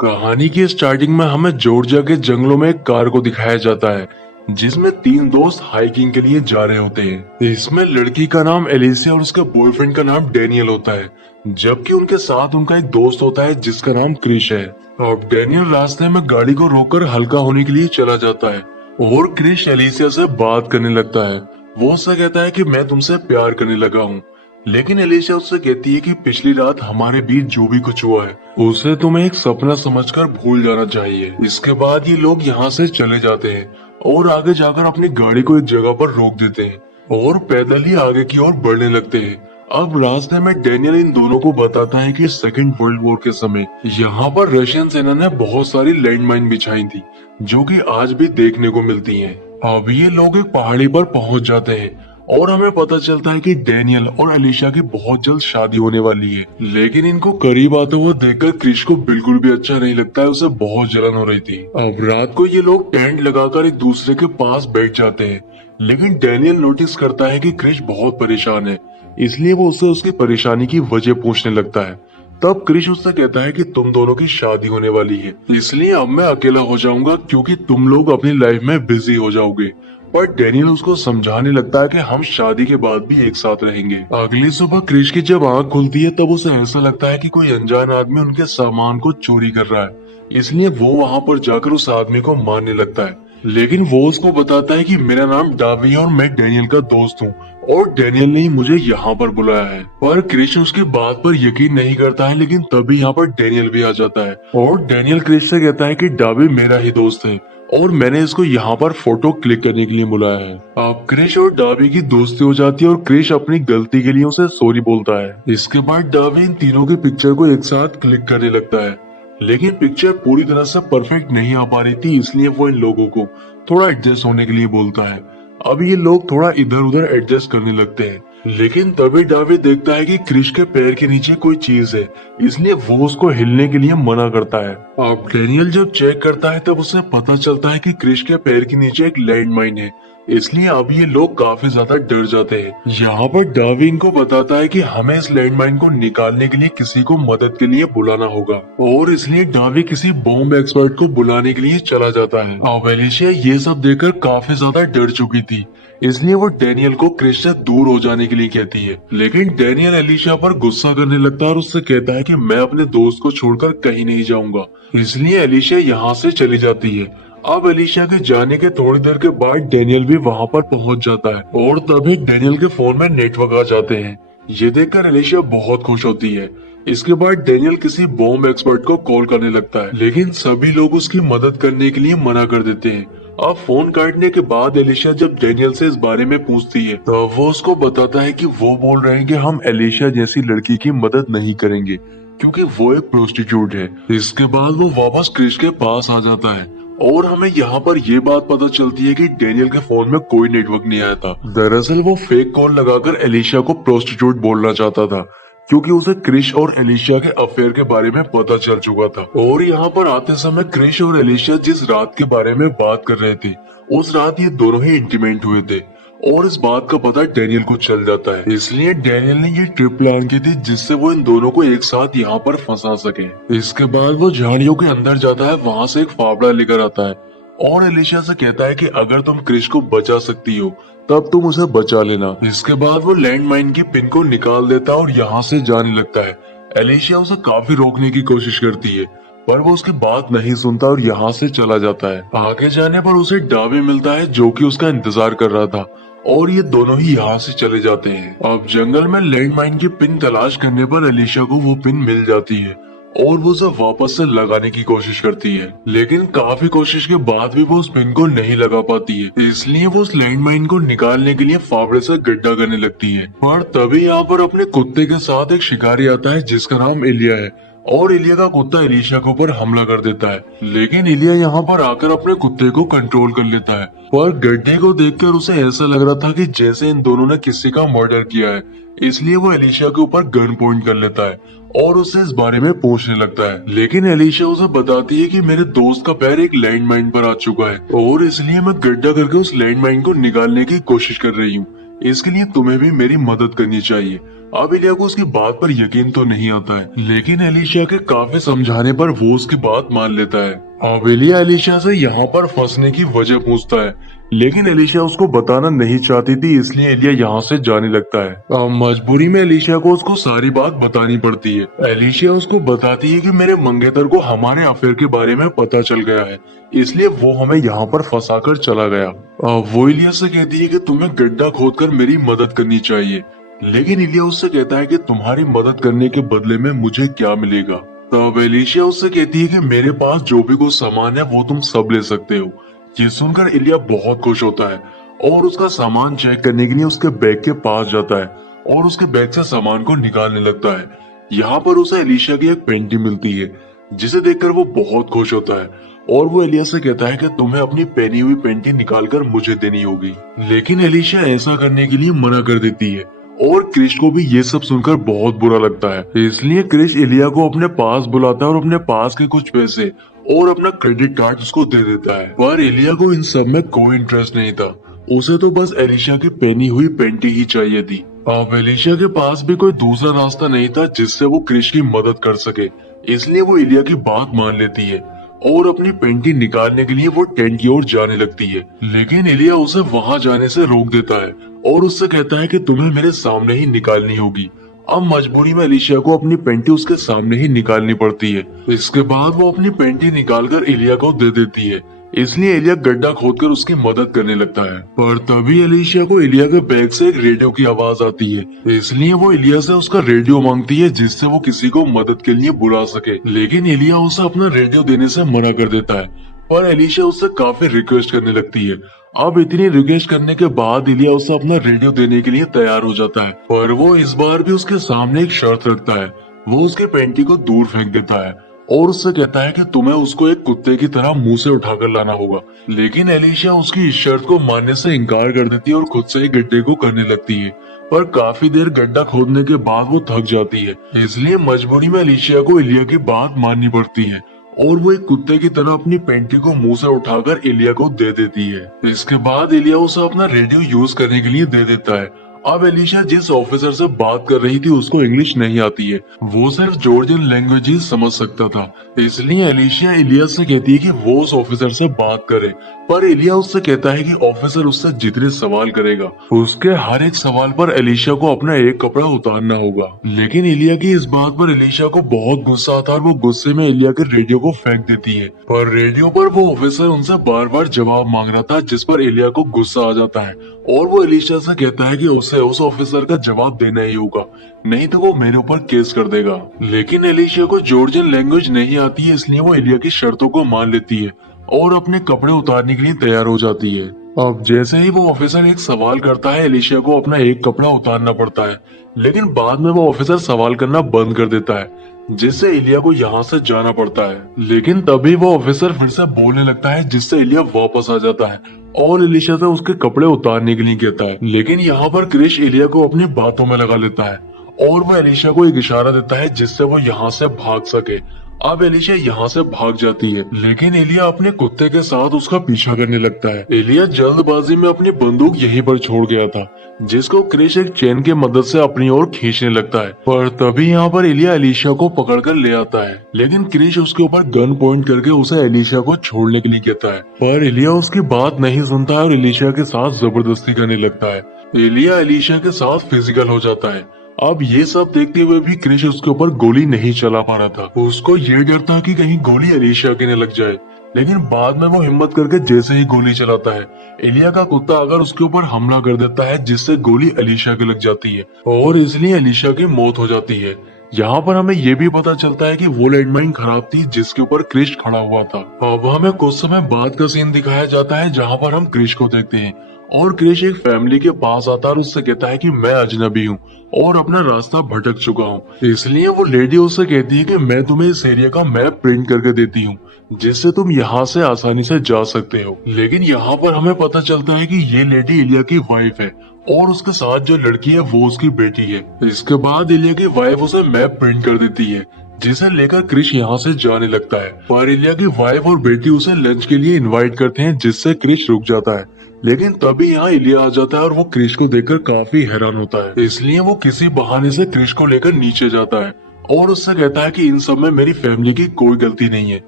कहानी की स्टार्टिंग में हमें जॉर्जिया के जंगलों में एक कार को दिखाया जाता है जिसमें तीन दोस्त हाइकिंग के लिए जा रहे होते हैं। इसमें लड़की का नाम एलिसिया और उसके बॉयफ्रेंड का नाम डैनियल होता है, जबकि उनके साथ उनका एक दोस्त होता है जिसका नाम क्रिश है। अब डैनियल रास्ते में गाड़ी को रोककर हल्का होने के लिए चला जाता है और क्रिश एलिसिया से बात करने लगता है। वो उससे कहता है कि मैं तुमसे प्यार करने लगा हूँ, लेकिन एलिशा उससे कहती है कि पिछली रात हमारे बीच जो भी कुछ हुआ है उसे तुम्हें एक सपना समझकर भूल जाना चाहिए। इसके बाद ये लोग यहाँ से चले जाते हैं और आगे जाकर अपनी गाड़ी को एक जगह पर रोक देते हैं और पैदल ही आगे की ओर बढ़ने लगते हैं। अब रास्ते में डैनियल इन दोनों को बताता है कि सेकेंड वर्ल्ड वॉर के समय यहाँ पर रशियन सेना ने बहुत सारी लैंडमाइन बिछाई थी जो कि आज भी देखने को मिलती हैं। अब ये लोग एक पहाड़ी पर पहुंच जाते हैं और हमें पता चलता है कि डैनियल और अलीशा की बहुत जल्द शादी होने वाली है, लेकिन इनको करीब आते हुए देखकर क्रिश को बिल्कुल भी अच्छा नहीं लगता है। उसे बहुत जलन हो रही थी। अब रात को ये लोग टेंट लगाकर एक दूसरे के पास बैठ जाते हैं, लेकिन डैनियल नोटिस करता है कि क्रिश बहुत परेशान है, इसलिए वो उससे उसकी परेशानी की वजह पूछने लगता है। तब क्रिश उससे कहता है कि तुम दोनों की शादी होने वाली है, इसलिए अब मैं अकेला हो जाऊंगा क्योंकि तुम लोग अपनी लाइफ में बिजी हो जाओगे। पर डैनियल उसको समझाने लगता है कि हम शादी के बाद भी एक साथ रहेंगे। अगली सुबह क्रिश की जब आंख खुलती है तब उसे ऐसा लगता है कि कोई अनजान आदमी उनके सामान को चोरी कर रहा है, इसलिए वो वहाँ पर जाकर उस आदमी को मारने लगता है। लेकिन वो उसको बताता है कि मेरा नाम डावी है और मैं डैनियल का दोस्त हूँ और डैनियल ने ही मुझे यहाँ पर बुलाया है। पर क्रिश उसकी बात पर यकीन नहीं करता है, लेकिन तभी यहाँ पर डैनियल भी आ जाता है और डैनियल क्रिश से कहता है कि डावी मेरा ही दोस्त है और मैंने इसको यहाँ पर फोटो क्लिक करने के लिए बुलाया है। अब क्रिश और डावी की दोस्ती हो जाती है और क्रिश अपनी गलती के लिए उसे सॉरी बोलता है। इसके बाद डावी इन तीनों की पिक्चर को एक साथ क्लिक करने लगता है, लेकिन पिक्चर पूरी तरह से परफेक्ट नहीं आ पा रही थी, इसलिए वो इन लोगों को थोड़ा एडजस्ट होने के लिए बोलता है। अब ये लोग थोड़ा इधर उधर एडजस्ट करने लगते हैं, लेकिन तभी डावी देखता है कि क्रिश के पैर के नीचे कोई चीज है, इसलिए वो उसको हिलने के लिए मना करता है। अब डैनियल जब चेक करता है तब उसे पता चलता है कि क्रिश के पैर के नीचे एक लैंडमाइन है, इसलिए अब ये लोग काफी ज्यादा डर जाते हैं। यहाँ पर डावी इनको बताता है कि हमें इस लैंडमाइन को निकालने के लिए किसी को मदद के लिए बुलाना होगा और इसलिए डावी किसी बॉम्ब एक्सपर्ट को बुलाने के लिए चला जाता है। अब एलिशिया ये सब देखकर काफी ज्यादा डर चुकी थी, इसलिए वो डैनियल को क्रिश से दूर हो जाने के लिए कहती है, लेकिन डैनियल एलिशिया पर गुस्सा करने लगता है और उससे कहता है कि मैं अपने दोस्त को छोड़कर कहीं नहीं जाऊंगा, इसलिए एलिशिया यहाँ से चली जाती है। अब एलिशा के जाने के थोड़ी देर के बाद डैनियल भी वहाँ पर पहुँच जाता है और तभी डैनियल के फोन में नेटवर्क आ जाते हैं। ये देखकर एलिशा बहुत खुश होती है। इसके बाद डैनियल किसी बॉम्ब एक्सपर्ट को कॉल करने लगता है, लेकिन सभी लोग उसकी मदद करने के लिए मना कर देते हैं। अब फोन काटने के बाद एलिशा जब डैनियल से इस बारे में पूछती है तो वो उसको बताता है कि वो बोल रहे हैं कि हम एलिशा जैसी लड़की की मदद नहीं करेंगे क्योंकि वो एक प्रोस्टिट्यूट है। इसके बाद वो वापस क्रिश के पास आ जाता है और हमें यहाँ पर ये बात पता चलती है कि डैनियल के फोन में कोई नेटवर्क नहीं आया था। दरअसल वो फेक कॉल लगाकर एलिशा को प्रोस्टिट्यूट बोलना चाहता था क्योंकि उसे क्रिश और एलिशा के अफेयर के बारे में पता चल चुका था। और यहाँ पर आते समय क्रिश और एलिशा जिस रात के बारे में बात कर रहे थे उस रात ये दोनों ही इंटीमेट हुए थे और इस बात का पता डैनियल को चल जाता है, इसलिए डैनियल ने ये ट्रिप प्लान की थी जिससे वो इन दोनों को एक साथ यहाँ पर फंसा सके। इसके बाद वो झाड़ियों के अंदर जाता है, वहाँ से एक फावड़ा लेकर आता है और एलिशा से कहता है कि अगर तुम क्रिश को बचा सकती हो तब तुम उसे बचा लेना। इसके बाद वो लैंडमाइन की पिन को निकाल देता है और यहाँ से जाने लगता है। एलिशा उसे काफी रोकने की कोशिश करती है पर वो उसकी बात नहीं सुनता और यहाँ से चला जाता है। आगे जाने पर उसे डावी मिलता है जो कि उसका इंतजार कर रहा था और ये दोनों ही यहाँ से चले जाते हैं। अब जंगल में लैंडमाइन की पिन तलाश करने पर एलिशा को वो पिन मिल जाती है और वो उसे वापस से लगाने की कोशिश करती है, लेकिन काफी कोशिश के बाद भी वो उस पिन को नहीं लगा पाती है, इसलिए वो उस लैंडमाइन को निकालने के लिए फावड़े से गड्ढा करने लगती है। पर तभी यहाँ पर अपने कुत्ते के साथ एक शिकारी आता है जिसका नाम इलिया है और इलिया का कुत्ता एलिशा के ऊपर हमला कर देता है, लेकिन इलिया यहाँ पर आकर अपने कुत्ते को कंट्रोल कर लेता है। पर गड्ढे को देखकर उसे ऐसा लग रहा था कि जैसे इन दोनों ने किसी का मर्डर किया है, इसलिए वो एलिशा के ऊपर गन पॉइंट कर लेता है और उससे इस बारे में पूछने लगता है। लेकिन एलिशा उसे बताती है कि मेरे दोस्त का पैर एक लैंडमाइन पर आ चुका है और इसलिए मैं गड्ढा करके उस लैंडमाइन को निकालने की कोशिश कर रही हूँ, इसके लिए तुम्हें भी मेरी मदद करनी चाहिए। अब इलिया को उसकी बात पर यकीन तो नहीं आता है, लेकिन एलिशिया के काफी समझाने पर वो उसकी बात मान लेता है। अब इलिया एलिशिया से यहाँ पर फंसने की वजह पूछता है, लेकिन एलिशिया उसको बताना नहीं चाहती थी, इसलिए इलिया यहाँ से जाने लगता है। अब मजबूरी में एलिशिया को उसको सारी बात बतानी पड़ती है। एलिशिया उसको बताती है कि मेरे मंगेतर को हमारे अफेयर के बारे में पता चल गया है, इसलिए वो हमें यहाँ पर फंसा कर चला गया। वो इलिया से कहती है कि तुम्हें गड्ढा खोदकर मेरी मदद करनी चाहिए, लेकिन इलिया उससे कहता है कि तुम्हारी मदद करने के बदले में मुझे क्या मिलेगा। तब एलिशिया उससे कहती है कि मेरे पास जो भी कुछ सामान है वो तुम सब ले सकते हो। ये सुनकर इलिया बहुत खुश होता है और उसका सामान चेक करने के लिए उसके बैग के पास जाता है और उसके बैग से सामान को निकालने लगता है। यहाँ पर उसे एलिशिया की एक पेंटिंग मिलती है, जिसे देखकर वो बहुत खुश होता है और वो एलिया से कहता है कि तुम्हें अपनी पहनी हुई पेंटिंग निकालकर मुझे देनी होगी। लेकिन एलिशिया ऐसा करने के लिए मना कर देती है और क्रिश को भी ये सब सुनकर बहुत बुरा लगता है। इसलिए क्रिश इलिया को अपने पास बुलाता है और अपने पास के कुछ पैसे और अपना क्रेडिट कार्ड उसको दे देता है। पर इलिया को इन सब में कोई इंटरेस्ट नहीं था, उसे तो बस एलिशिया की पहनी हुई पेंटिंग ही चाहिए थी। अब एलिशिया के पास भी कोई दूसरा रास्ता नहीं था जिससे वो क्रिश की मदद कर सके, इसलिए वो इलिया की बात मान लेती है और अपनी पेंटिंग निकालने के लिए वो टेंट की ओर जाने लगती है। लेकिन इलिया उसे वहां जाने से रोक देता है और उससे कहता है कि तुम्हें मेरे सामने ही निकालनी होगी। अब मजबूरी में एलिशिया को अपनी पेंटिंग उसके सामने ही निकालनी पड़ती है। इसके बाद वो अपनी पेंटिंग निकालकर इलिया को दे देती है, इसलिए इलिया गड्ढा खोदकर उसकी मदद करने लगता है। पर तभी एलिशिया को इलिया के बैग से एक रेडियो की आवाज आती है, इसलिए वो इलिया से उसका रेडियो मांगती है जिससे वो किसी को मदद के लिए बुला सके। लेकिन इलिया उसे अपना रेडियो देने से मना कर देता है, पर एलिशिया उससे काफी रिक्वेस्ट करने लगती है। अब इतनी रिक्वेस्ट करने के बाद इलिया उसे अपना रेडियो देने के लिए तैयार हो जाता है, पर वो इस बार भी उसके सामने एक शर्त रखता है। वो उसके पेंटिंग को दूर फेंक देता है और उससे कहता है कि तुम्हें उसको एक कुत्ते की तरह मुंह से उठाकर लाना होगा। लेकिन एलिशिया उसकी इस शर्त को मानने से इनकार कर देती है और खुद से ही गड्ढे को करने लगती है। पर काफी देर गड्ढा खोदने के बाद वो थक जाती है, इसलिए मजबूरी में एलिशिया को इलिया की बात माननी पड़ती है और वो एक कुत्ते की तरह अपनी पेंटिंग को मुंह से उठाकर इलिया को दे देती है। इसके बाद इलिया उसे अपना रेडियो यूज करने के लिए दे देता है। अब एलिशिया जिस ऑफिसर से बात कर रही थी उसको इंग्लिश नहीं आती है, वो सिर्फ जॉर्जियन लैंग्वेज ही समझ सकता था, इसलिए एलिशिया इलिया से कहती है कि वो उस ऑफिसर से बात करे। पर इलिया उससे कहता है कि ऑफिसर उससे जितने सवाल करेगा उसके हर एक सवाल पर एलिशिया को अपना एक कपड़ा उतारना होगा। लेकिन इलिया की इस बात पर एलिशिया को बहुत गुस्सा आता है और वो गुस्से में इलिया के रेडियो को फेंक देती है। पर रेडियो पर वो ऑफिसर उनसे बार बार जवाब मांग रहा था, जिस पर इलिया को गुस्सा आ जाता है और वो एलिशिया से कहता है कि उसे उस ऑफिसर का जवाब देना ही होगा, नहीं तो वो मेरे ऊपर केस कर देगा। लेकिन एलिशिया को जॉर्जियन लैंग्वेज नहीं आती है, इसलिए वो इलिया की शर्तों को मान लेती है और अपने कपड़े उतारने के लिए तैयार हो जाती है। अब जैसे ही वो ऑफिसर एक सवाल करता है, एलिशिया को अपना एक कपड़ा उतारना पड़ता है, लेकिन बाद में वो ऑफिसर सवाल करना बंद कर देता है, जिससे इलिया को यहाँ से जाना पड़ता है। लेकिन तभी वो ऑफिसर फिर से बोलने लगता है, जिससे इलिया वापस आ जाता है और एलिशिया से उसके कपड़े उतारने के लिए कहता है। लेकिन यहाँ पर क्रिश इलिया को अपनी बातों में लगा लेता है और वो एलिशिया को एक इशारा देता है जिससे वो यहाँ से भाग सके। अब एलिशिया यहाँ से भाग जाती है, लेकिन इलिया अपने कुत्ते के साथ उसका पीछा करने लगता है। इलिया जल्दबाजी में अपनी बंदूक यहीं पर छोड़ गया था, जिसको क्रिश एक चेन की मदद से अपनी ओर खींचने लगता है। पर तभी यहाँ पर इलिया एलिशिया को पकड़कर ले आता है, लेकिन क्रिश उसके ऊपर गन पॉइंट करके उसे एलिशिया को छोड़ने के लिए कहता है। पर इलिया उसकी बात नहीं सुनता है और एलिशिया के साथ जबरदस्ती करने लगता है। इलिया एलिशिया के साथ फिजिकल हो जाता है। अब ये सब देखते हुए भी क्रिश उसके ऊपर गोली नहीं चला पा रहा था। उसको ये डर था कि कहीं गोली एलिशिया के न लग जाए, लेकिन बाद में वो हिम्मत करके जैसे ही गोली चलाता है, इलिया का कुत्ता अगर उसके ऊपर हमला कर देता है, जिससे गोली एलिशिया के लग जाती है और इसलिए एलिशिया की मौत हो जाती है। यहाँ पर हमें ये भी पता चलता है कि वो लैंडमाइन खराब थी जिसके ऊपर क्रिश खड़ा हुआ था। अब हमें कुछ समय बाद का सीन दिखाया जाता है, जहाँ पर हम क्रिश को देखते हैं और क्रिश एक फैमिली के पास आता है और उससे कहता है कि मैं अजनबी हूँ और अपना रास्ता भटक चुका हूँ, इसलिए वो लेडी उससे कहती है कि मैं तुम्हें इस एरिया का मैप प्रिंट करके देती हूँ, जिससे तुम यहाँ से आसानी से जा सकते हो। लेकिन यहाँ पर हमें पता चलता है कि ये लेडी इलिया की वाइफ है और उसके साथ जो लड़की है वो उसकी बेटी है। इसके बाद इलिया की वाइफ उसे मैप प्रिंट कर देती है, जिसे लेकर क्रिश यहाँ से जाने लगता है। पर इलिया की वाइफ और बेटी उसे लंच के लिए इनवाइट करते हैं, जिससे क्रिश रुक जाता है, लेकिन तभी यहाँ इलिया आ जाता है और वो क्रिश को देखकर काफी हैरान होता है। इसलिए वो किसी बहाने से क्रिश को लेकर नीचे जाता है और उससे कहता है कि इन सब में मेरी फैमिली की कोई गलती नहीं है,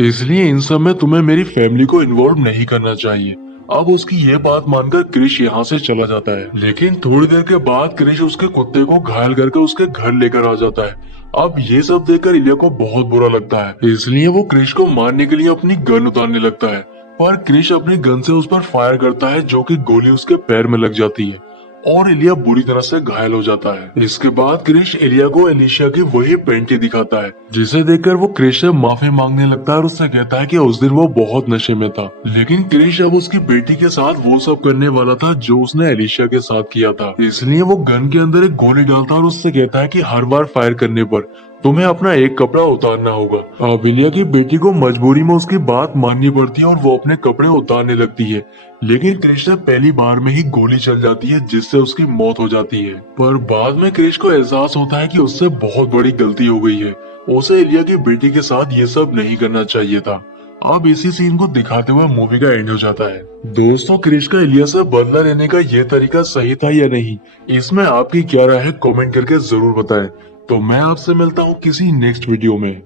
इसलिए इन सब में तुम्हें मेरी फैमिली को इन्वॉल्व नहीं करना चाहिए। अब उसकी ये बात मानकर क्रिश यहाँ से चला जाता है, लेकिन थोड़ी देर के बाद क्रिश उसके कुत्ते को घायल करके उसके घर लेकर आ जाता है। अब ये सब देखकर इलिया को बहुत बुरा लगता है, इसलिए वो क्रिश को मारने के लिए अपनी गन उतारने लगता है, पर क्रिश अपनी गन से उस पर फायर करता है जो कि गोली उसके पैर में लग जाती है और इलिया बुरी तरह से घायल हो जाता है। इसके बाद क्रिश इलिया को एलिशिया की वही पेंटी दिखाता है, जिसे देखकर वो क्रिश से माफी मांगने लगता है और उससे कहता है कि उस दिन वो बहुत नशे में था, लेकिन क्रिश अब उसकी बेटी के साथ वो सब करने वाला था जो उसने एलिशिया के साथ किया था। इसलिए वो गन के अंदर एक गोली डालता है और उससे कहता है कि हर बार फायर करने पर तुम्हें अपना एक कपड़ा उतारना होगा। अब इलिया की बेटी को मजबूरी में उसकी बात माननी पड़ती है और वो अपने कपड़े उतारने लगती है, लेकिन क्रिश से पहली बार में ही गोली चल जाती है जिससे उसकी मौत हो जाती है। पर बाद में क्रिश को एहसास होता है कि उससे बहुत बड़ी गलती हो गई है, उसे इलिया की बेटी के साथ ये सब नहीं करना चाहिए था। अब इसी सीन को दिखाते हुए मूवी का एंड हो जाता है। दोस्तों, क्रिश का इलिया से बदला लेने का ये तरीका सही था या नहीं, इसमें आपकी क्या राय है कमेंट करके जरूर बताएं। तो मैं आपसे मिलता हूँ किसी नेक्स्ट वीडियो में।